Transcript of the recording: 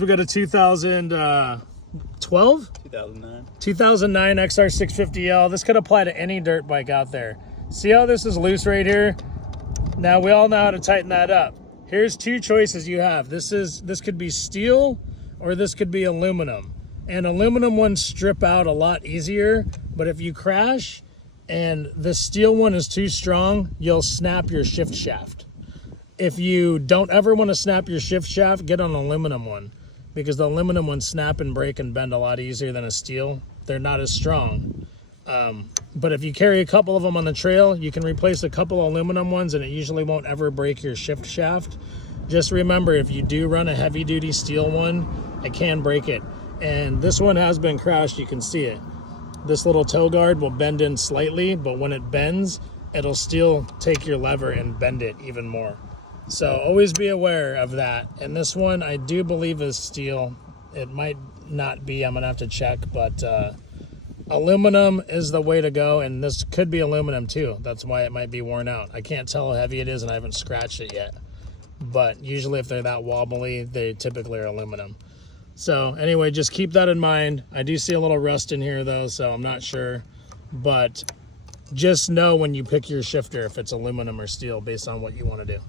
We got a 2012? 2009 XR650L. This could apply to any dirt bike out there. See how this is loose right here? Now we all know how to tighten that up. Here's two choices you have. This could be steel or this could be aluminum. And aluminum ones strip out a lot easier, but if you crash and the steel one is too strong, you'll snap your shift shaft. If you don't ever want to snap your shift shaft, get an aluminum one, because the aluminum ones snap and break and bend a lot easier than a steel. They're not as strong. But if you carry a couple of them on the trail, you can replace a couple of aluminum ones and it usually won't ever break your shift shaft. Just remember, if you do run a heavy duty steel one, it can break it. And this one has been crashed, you can see it. This little toe guard will bend in slightly, but when it bends, it'll still take your lever and bend it even more. So always be aware of that. And this one I do believe is steel. It might not be, I'm gonna have to check, but aluminum is the way to go, and this could be aluminum too. That's why it might be worn out. I can't tell how heavy it is and I haven't scratched it yet. But usually if they're that wobbly, they typically are aluminum. So anyway, just keep that in mind. I do see a little rust in here though, so I'm not sure. But just know when you pick your shifter if it's aluminum or steel based on what you want to do.